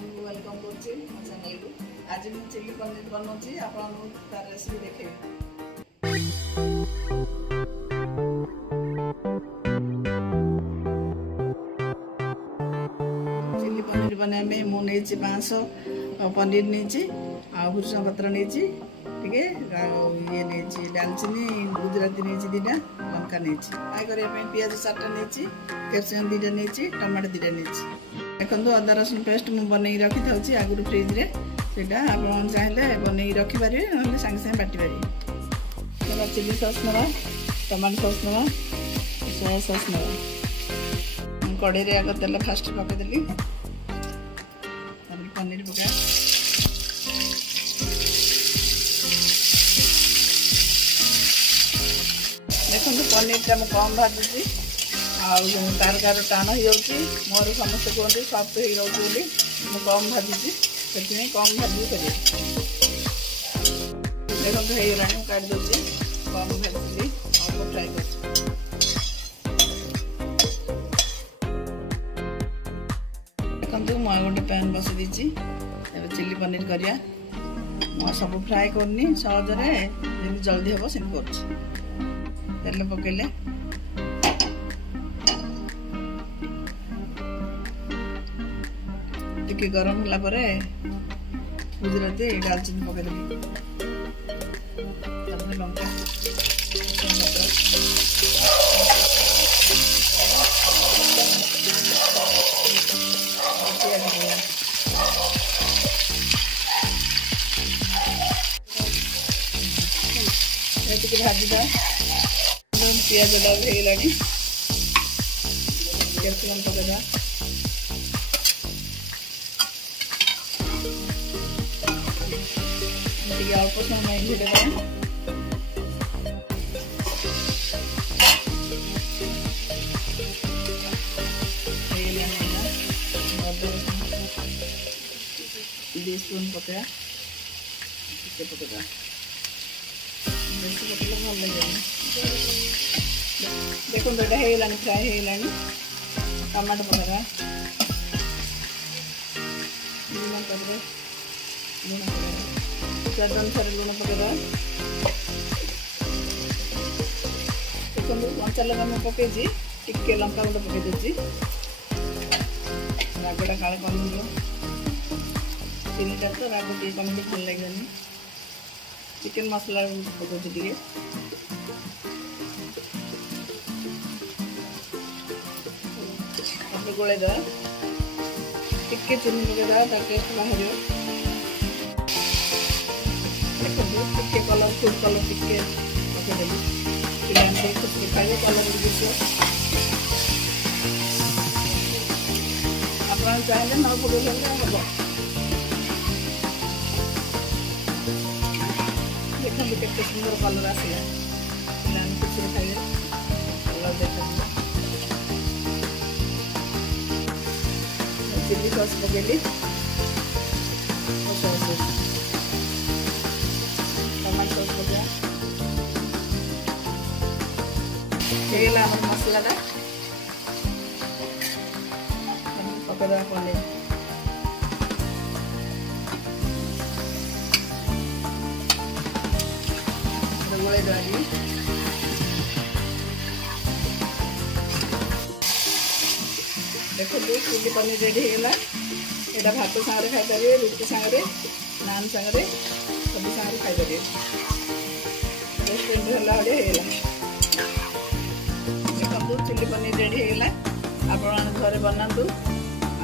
आपको वेलकम करछि मो चैनल को। आज मैं चिली पनीर बनाउछि आपन तार रेसिपी देखेबी। चिली पनीर बनाए में मु नेछि 500 पनीर नेछि आ भुसंग पत्र नेछि ठीक है। ये नेछि दालचीनी गुजराती नेछि दिटा लंका नेछि फ्राई करे में प्याज 4टा नेछि कैप्सिकम 2टा नेछि टमाटो 2टा नेछि। देखो अदा रसुन पेस्ट मुझे बनई रखी था आगुरी फ्रिज रे सेटा आप चाहे बनई रखिपारे ना सांगे सांगे बाटी पारे। चिली सॉस नवा टमाटो सॉस नवा सोया सॉस नवा कड़े रे आगे तेल फास्ट पकईदेली पनीर पका देखो पनीर टा कम भाजुची तार कार टाण हो मोर समस्त कहते सफ्ट हो रोचे कम भाजुची से कम भाजी कर देखो होगा काट दूसरी कम भाजी अल्प फ्राए कर देखो मुझे गोटे पैन बस देती चिली पनीर करिया मुझे सब फ्राए करनी सहजरे जल्दी हम से तेल पकेले टिके गरम होला परे गुजराती दालचीनी पकेदेली लंका भाजीदा पियाज होगा कैप्सिकम पकेदा अल्प समय घिरे टी स्पून पका पकेदा बेस पकड़े भल लगे देखो ये फ्राए होगा टमाटो पकेदा लुण पकड़े लुण स्वाद अनुसार लुण पकेदा देखो कंचा लगा मैं पकई टिके लंका गुंड पकई दूसरी रागटा काले कमी चिलीटा तो राग टे कमी भल लगे चिकेन मसला पकड़ गोलेद टिके चीनी पकईदा तार टेस्ट बाहर टिके कलर फूड कलर टिके पकईदेली पिला खुशी खाइए कलर आप चाहे न पकड़ हम देखते केते सुंदर कलर आसला पिला खुशी खाइए कलर देखते चिली सॉस पकईली सोया सॉस टमाटो सॉस पका हेला मसला पकड़ा पनीर गोले डाली देखो चिली पनीर रेडी होगा यहाँ भात सागर खाईपारे रुटी सागर नान सागर सब सागर खाईपारे रेस्टोरेंट है देखो चिली पनीर रेडी होगा आप घर बनातु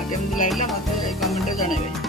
केमती लगे मत कमेंट जनइबे।